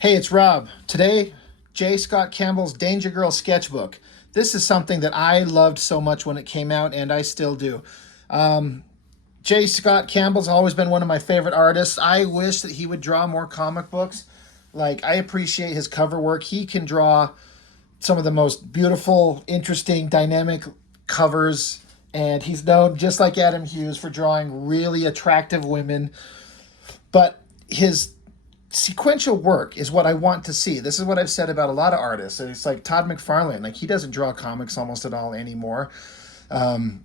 Hey, it's Rob. Today, Scott Campbell's Danger Girl sketchbook. This is something that I loved so much when it came out, and I still do. Um, Scott Campbell's always been one of my favorite artists. I wish that he would draw more comic books. Like, I appreciate his cover work. He can draw some of the most beautiful, interesting, dynamic covers, and he's known, just like Adam Hughes, for drawing really attractive women. But his sequential work is what I want to see. This is what I've said about a lot of artists. It's like Todd McFarlane. Like, he doesn't draw comics almost at all anymore. Um,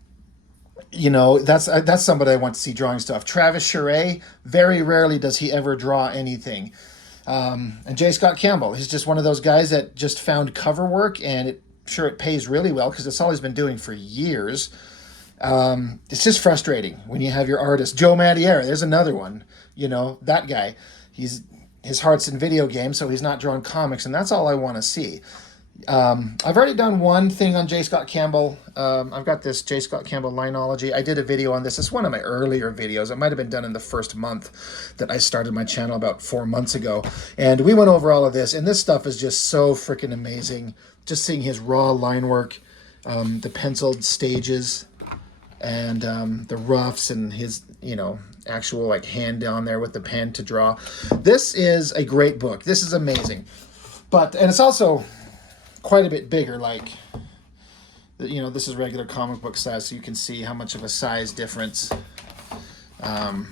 that's somebody I want to see drawing stuff. Travis Charest, very rarely does he ever draw anything. And Scott Campbell, he's just one of those guys that just found cover work, and it pays really well because it's all he's been doing for years. It's just frustrating when you have your artist. Joe Madiera, there's another one. That guy. His heart's in video games, so he's not drawing comics, and that's all I want to see. I've already done one thing on J. Scott Campbell. I've got this J. Scott Campbell linology. I did a video on this. It's one of my earlier videos. It might have been done in the first month that I started my channel about 4 months ago. And we went over all of this, and this stuff is just so freaking amazing. Just seeing his raw line work, the penciled stages, and the roughs, and his, actual like hand down there with the pen to draw. This is a great book. This is amazing. And it's also quite a bit bigger. Like, this is regular comic book size, so you can see how much of a size difference, So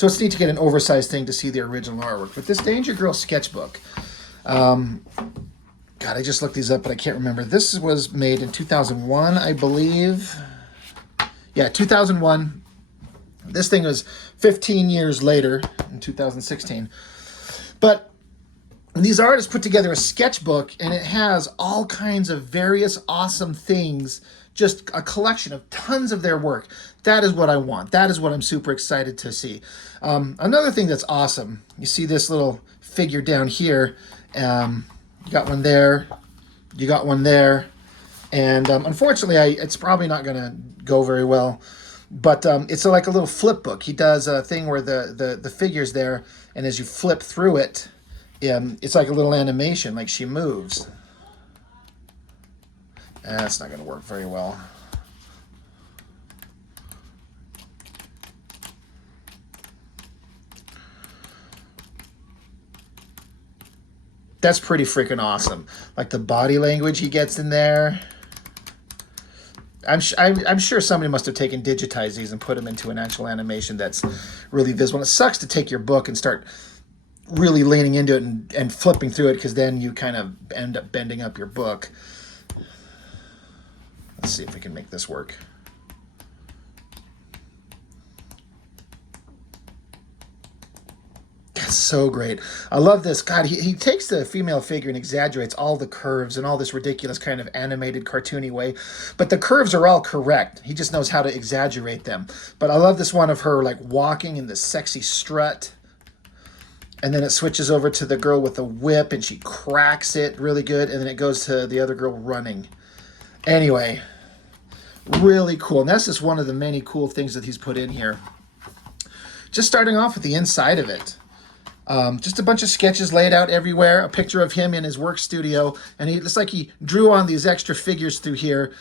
it's neat to get an oversized thing to see the original artwork. But this Danger Girl sketchbook, God, I just looked these up, but I can't remember. This was made in 2001, I believe. Yeah, 2001. This thing was 15 years later, in 2016. But these artists put together a sketchbook, and it has all kinds of various awesome things, just a collection of tons of their work. That is what I want. That is what I'm super excited to see. Another thing that's awesome, you see this little figure down here. You got one there, you got one there, and unfortunately, it's probably not going to go very well. But it's like a little flip book. He does a thing where the figure's there, and as you flip through it, it's like a little animation, like she moves. That's not going to work very well. That's pretty freaking awesome. Like the body language he gets in there. I'm sure somebody must have digitized these and put them into an actual animation that's really visible. And it sucks to take your book and start really leaning into it and flipping through it, because then you kind of end up bending up your book. Let's see if we can make this work. That's so great. I love this. God, he takes the female figure and exaggerates all the curves in all this ridiculous kind of animated, cartoony way. But the curves are all correct. He just knows how to exaggerate them. But I love this one of her like walking in this sexy strut. And then it switches over to the girl with the whip, and she cracks it really good. And then it goes to the other girl running. Anyway, really cool. And that's just one of the many cool things that he's put in here. Just starting off with the inside of it. Just a bunch of sketches laid out everywhere, a picture of him in his work studio, and it's like he drew on these extra figures through here,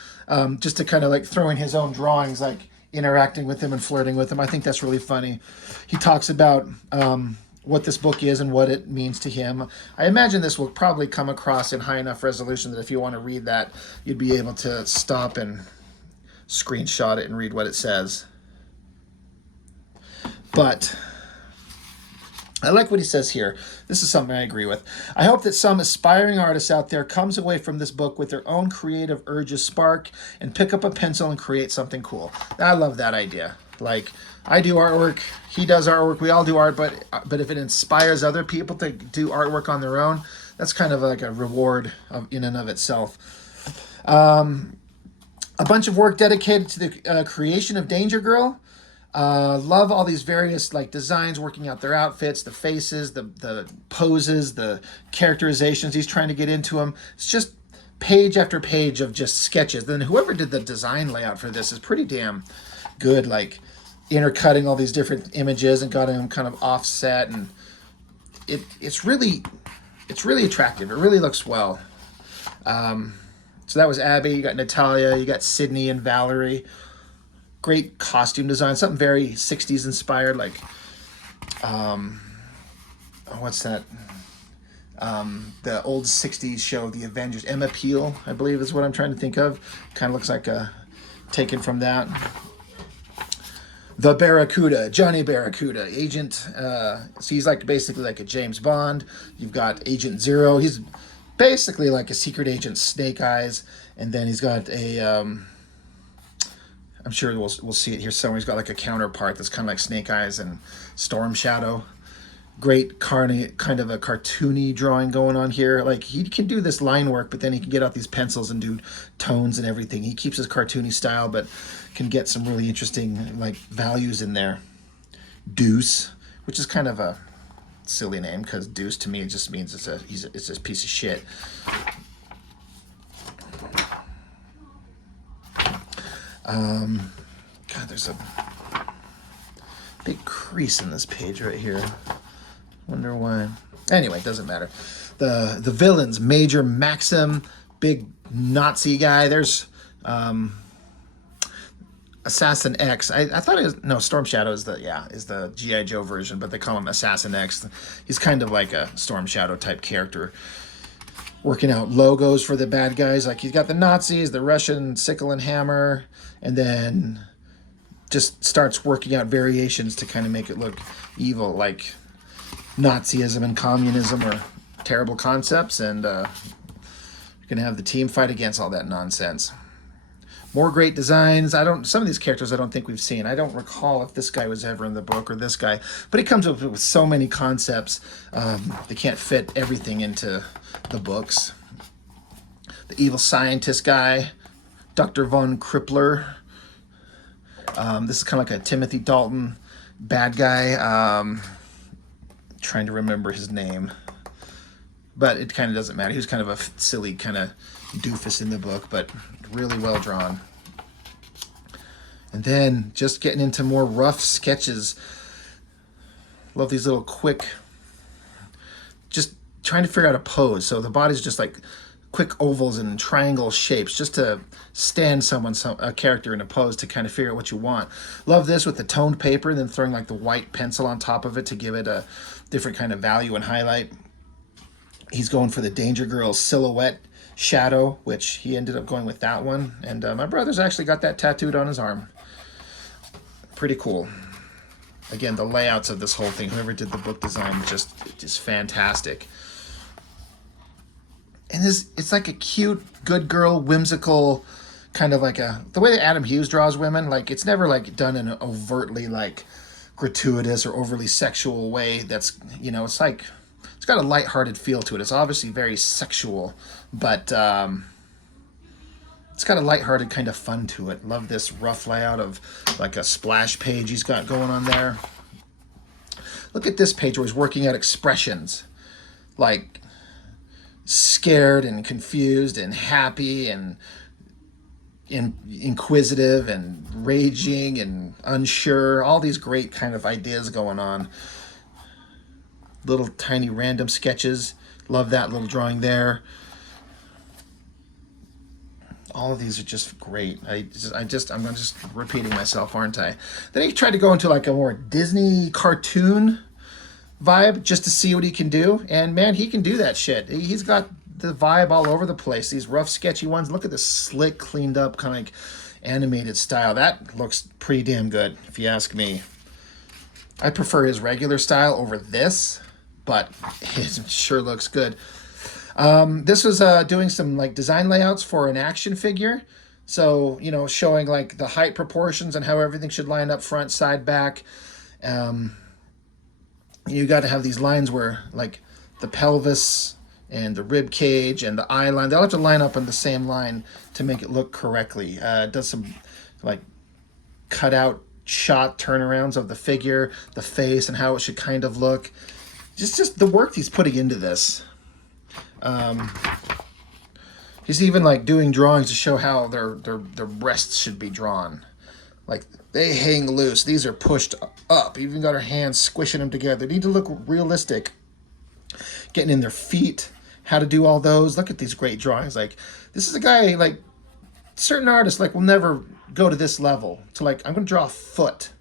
just to kind of like throw in his own drawings, like interacting with him and flirting with him. I think that's really funny. He talks about what this book is and what it means to him. I imagine this will probably come across in high enough resolution that if you want to read that, you'd be able to stop and screenshot it and read what it says. But I like what he says here. This is something I agree with. I hope that some aspiring artists out there comes away from this book with their own creative urges spark and pick up a pencil and create something cool. I love that idea. Like, I do artwork, he does artwork, we all do art, but if it inspires other people to do artwork on their own, that's kind of like a reward in and of itself. A bunch of work dedicated to the creation of Danger Girl. Love all these various like designs, working out their outfits, the faces, the poses, the characterizations he's trying to get into them. It's just page after page of just sketches. Then whoever did the design layout for this is pretty damn good, like intercutting all these different images and got them kind of offset, and it's really attractive. It really looks well. So that was Abby. You got Natalia. You got Sydney and Valerie. Great costume design. Something very 60s inspired, like what's that? The old 60s show, The Avengers. Emma Peel, I believe, is what I'm trying to think of. Kind of looks like taken from that. The Barracuda, Johnny Barracuda, Agent. So he's like basically like a James Bond. You've got Agent Zero. He's basically like a secret agent, Snake Eyes. And then he's got a, I'm sure we'll see it here somewhere. He's got like a counterpart that's kind of like Snake Eyes and Storm Shadow. Great kind of a cartoony drawing going on here. Like, he can do this line work, but then he can get out these pencils and do tones and everything. He keeps his cartoony style, but can get some really interesting like values in there. Deuce, which is kind of a silly name, because Deuce to me just means it's a piece of shit. God, there's a big crease in this page right here. Wonder why. Anyway, it doesn't matter. The villains, Major Maxim, big Nazi guy. There's Assassin X. I thought it was, no, Storm Shadow is the G.I. Joe version, but they call him Assassin X. He's kind of like a Storm Shadow type character, working out logos for the bad guys. Like, he's got the Nazis, the Russian sickle and hammer, and then just starts working out variations to kind of make it look evil, like Nazism and communism are terrible concepts, and you're gonna have the team fight against all that nonsense. More great designs. Some of these characters I don't think we've seen. I don't recall if this guy was ever in the book or this guy, but he comes up with so many concepts. They can't fit everything into the books. The evil scientist guy, Dr. Von Krippler. This is kind of like a Timothy Dalton bad guy. Trying to remember his name, but it kind of doesn't matter. He was kind of a silly kind of doofus in the book, but really well drawn. And then just getting into more rough sketches. Love these little quick, just trying to figure out a pose. So the body's just like quick ovals and triangle shapes, just to stand a character in a pose, to kind of figure out what you want. Love this with the toned paper, and then throwing like the white pencil on top of it to give it a different kind of value and highlight. He's going for the Danger Girl silhouette shadow, which he ended up going with that one. And my brother's actually got that tattooed on his arm. Pretty cool. Again, the layouts of this whole thing, whoever did the book design, just fantastic. And it's like a cute, good girl, whimsical, kind of like the way that Adam Hughes draws women. Like, it's never like done in an overtly like gratuitous or overly sexual way. That's, it's like, it's got a lighthearted feel to it. It's obviously very sexual, but it's got a lighthearted kind of fun to it. Love this rough layout of like a splash page he's got going on there. Look at this page where he's working out expressions, like scared and confused and happy and inquisitive and raging and unsure. All these great kind of ideas going on. Little tiny random sketches. Love that little drawing there. All of these are just great. I'm just repeating myself, aren't I? Then he tried to go into like a more Disney cartoon vibe just to see what he can do. And man, he can do that shit. He's got the vibe all over the place. These rough, sketchy ones. Look at this slick, cleaned up, kind of like animated style. That looks pretty damn good, if you ask me. I prefer his regular style over this, but it sure looks good. This was doing some like design layouts for an action figure. So, showing like the height proportions and how everything should line up front, side, back. You got to have these lines where like the pelvis and the rib cage and the eye line, they'll have to line up on the same line to make it look correctly. It does some like cut out shot turnarounds of the figure, the face, and how it should kind of look. Just the work he's putting into this. He's even like doing drawings to show how their breasts should be drawn. Like, they hang loose. These are pushed up. Even got her hands squishing them together. They need to look realistic. getting in their feet, how to do all those. Look at these great drawings. Like, this is a guy, like, certain artists, like, will never go to this level. To, like, I'm going to draw a foot,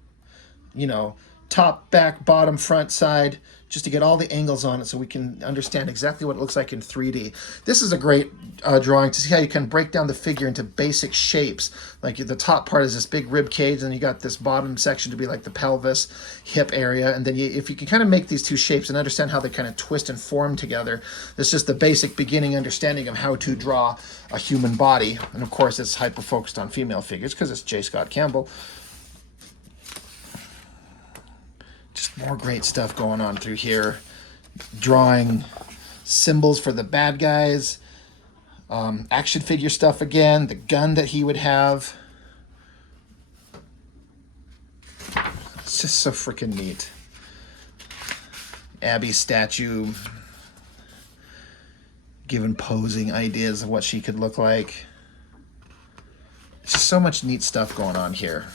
you know, top, back, bottom, front, side, just to get all the angles on it so we can understand exactly what it looks like in 3D. This is a great drawing to see how you can break down the figure into basic shapes. Like the top part is this big rib cage, and you got this bottom section to be like the pelvis, hip area, and then if you can kind of make these two shapes and understand how they kind of twist and form together, it's just the basic beginning understanding of how to draw a human body. And of course, it's hyper-focused on female figures because it's J. Scott Campbell. More great stuff going on through here. Drawing symbols for the bad guys. Action figure stuff again. The gun that he would have. It's just so freaking neat. Abby's statue. Giving posing ideas of what she could look like. There's just so much neat stuff going on here.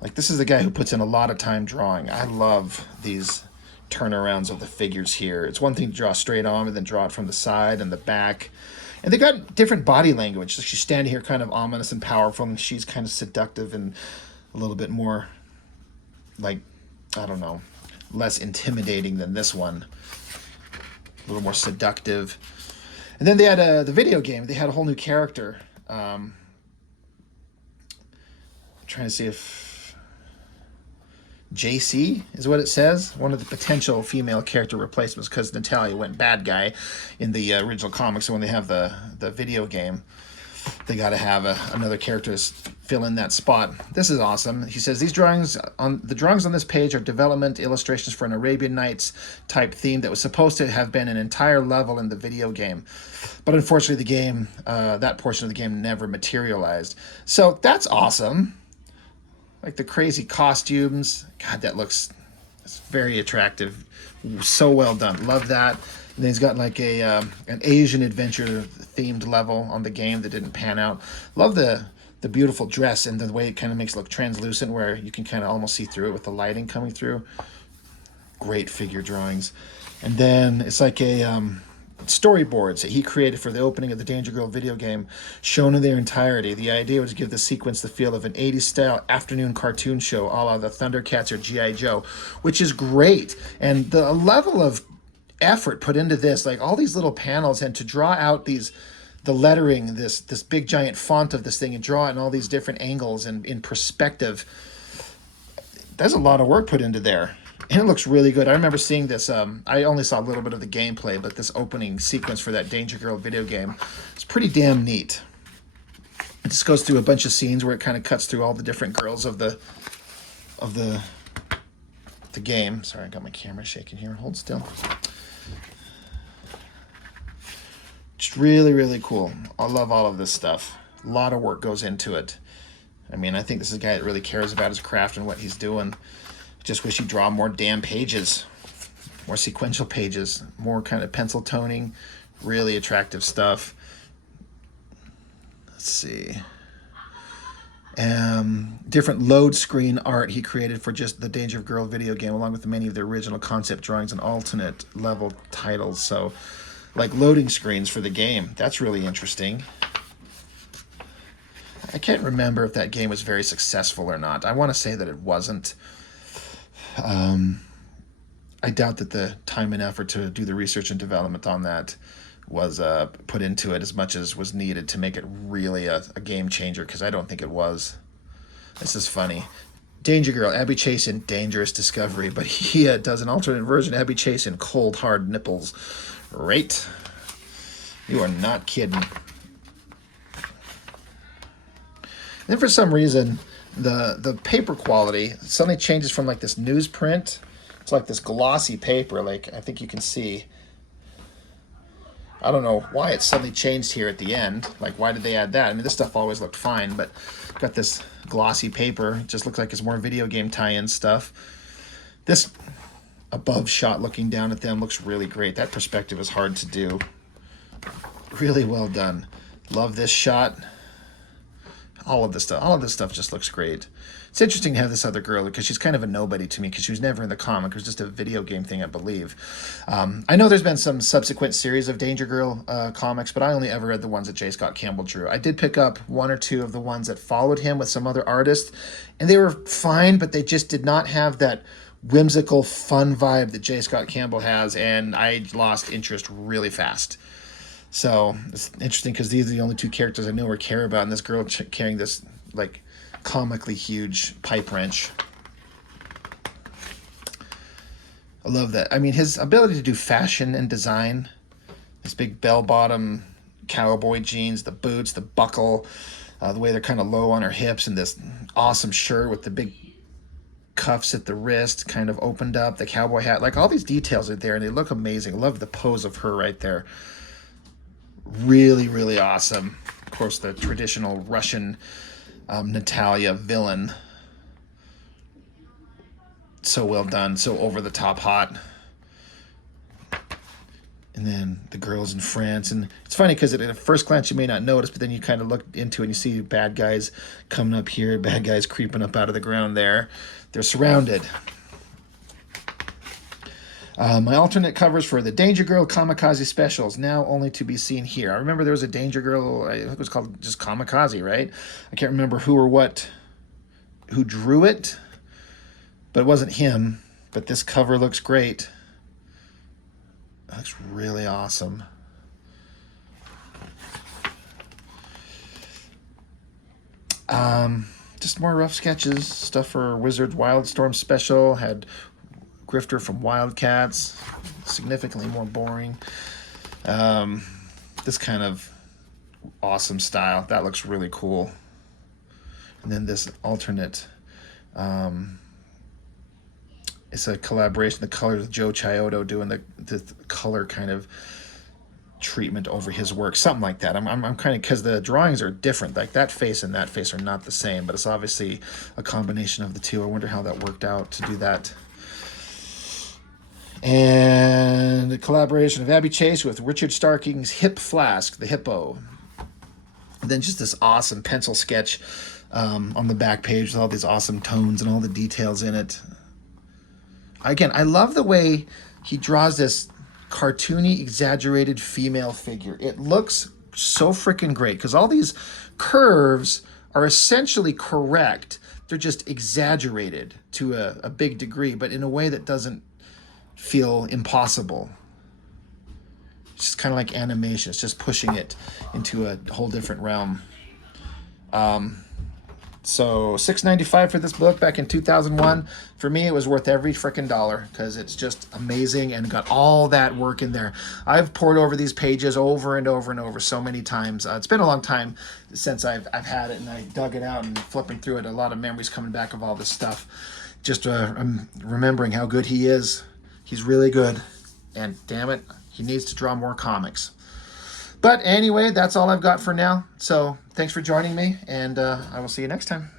Like, this is a guy who puts in a lot of time drawing. I love these turnarounds of the figures here. It's one thing to draw straight on and then draw it from the side and the back. And they got different body language. So she's standing here kind of ominous and powerful, and she's kind of seductive and a little bit more, like, I don't know, less intimidating than this one. A little more seductive. And then they had the video game. They had a whole new character. I'm trying to see if JC is what it says. One of the potential female character replacements, because Natalia went bad guy in the original comics. So when they have the video game, they got to have another character to fill in that spot. This is awesome. He says, the drawings on this page are development illustrations for an Arabian Nights type theme that was supposed to have been an entire level in the video game. But unfortunately, the game, that portion of the game never materialized. So that's awesome. Like the crazy costumes. God, that's very attractive. So well done. Love that. And then he's got like an Asian adventure themed level on the game that didn't pan out. Love the beautiful dress and the way it kind of makes it look translucent, where you can kind of almost see through it with the lighting coming through. Great figure drawings. And then it's like a storyboards that he created for the opening of the Danger Girl video game, shown in their entirety. The idea was to give the sequence the feel of an 80s style afternoon cartoon show, a la the Thundercats or G.I. Joe, which is great. And the level of effort put into this, like all these little panels, and to draw out the lettering, this big giant font of this thing, and draw it in all these different angles and in perspective. There's a lot of work put into there. And it looks really good. I remember seeing this. I only saw a little bit of the gameplay, but this opening sequence for that Danger Girl video game is pretty damn neat. It just goes through a bunch of scenes where it kind of cuts through all the different girls of the game. Sorry, I got my camera shaking here. Hold still. Just really, really cool. I love all of this stuff. A lot of work goes into it. I mean, I think this is a guy that really cares about his craft and what he's doing. Just wish he'd draw more damn pages, more sequential pages, more kind of pencil toning, really attractive stuff. Let's see. Different load screen art he created for just the Danger Girl video game, along with many of the original concept drawings and alternate level titles. So, like loading screens for the game. That's really interesting. I can't remember if that game was very successful or not. I want to say that it wasn't. I doubt that the time and effort to do the research and development on that was put into it as much as was needed to make it really a game changer, because I don't think it was. This is funny. Danger Girl, Abby Chase in Dangerous Discovery, but he does an alternate version, Abby Chase in Cold Hard Nipples. Right? You are not kidding. Then for some reason, the paper quality suddenly changes from like this newsprint to like this glossy paper. Like, I think you can see. I don't know why it suddenly changed here at the end. Like, why did they add that? I mean, this stuff always looked fine, but got this glossy paper. It just looks like it's more video game tie-in stuff. This above shot looking down at them looks really great. That perspective is hard to do. Really well done. Love this shot. All of this stuff just looks great. It's interesting to have this other girl because she's kind of a nobody to me because she was never in the comic. It was just a video game thing, I believe. I know there's been some subsequent series of Danger Girl comics, but I only ever read the ones that J. Scott Campbell drew. I did pick up one or two of the ones that followed him with some other artists, and they were fine, but they just did not have that whimsical, fun vibe that J. Scott Campbell has, and I lost interest really fast. So it's interesting because these are the only two characters I know or care about, and this girl carrying this like comically huge pipe wrench. I love that. I mean, his ability to do fashion and design, this big bell-bottom cowboy jeans, the boots, the buckle, the way they're kind of low on her hips, and this awesome shirt with the big cuffs at the wrist, kind of opened up, the cowboy hat. Like, all these details are there, and they look amazing. I love the pose of her right there. Really, really awesome. Of course, the traditional Russian Natalia villain. So well done, so over the top hot. And then the girls in France. And it's funny because at first glance you may not notice, but then you kind of look into it and you see bad guys coming up here, bad guys creeping up out of the ground there. They're surrounded. My alternate covers for the Danger Girl Kamikaze specials, now only to be seen here. I remember there was a Danger Girl, I think it was called just Kamikaze, right? I can't remember who or what, who drew it, but it wasn't him. But this cover looks great. It looks really awesome. Just more rough sketches, stuff for Wizards Wildstorm special, had Grifter from Wildcats, significantly more boring. This kind of awesome style, that looks really cool. And then this alternate, it's a collaboration, the colors with Joe Chiodo doing the color kind of treatment over his work, something like that. I'm kind of, because the drawings are different, like that face and that face are not the same, but it's obviously a combination of the two. I wonder how that worked out to do that. And the collaboration of Abby Chase with Richard Starking's Hip Flask, the hippo. And then just this awesome pencil sketch on the back page with all these awesome tones and all the details in it. Again, I love the way he draws this cartoony, exaggerated female figure. It looks so freaking great because all these curves are essentially correct. They're just exaggerated to a big degree, but in a way that doesn't feel impossible. It's just kind of like animation. It's just pushing it into a whole different realm. So $6.95 for this book back in 2001. For me, it was worth every freaking dollar because it's just amazing and got all that work in there. I've poured over these pages over and over and over so many times. It's been a long time since I've had it, and I dug it out and flipping through it. A lot of memories coming back of all this stuff. Just I'm remembering how good he is. He's really good, and damn it, he needs to draw more comics. But anyway, that's all I've got for now. So thanks for joining me, and I will see you next time.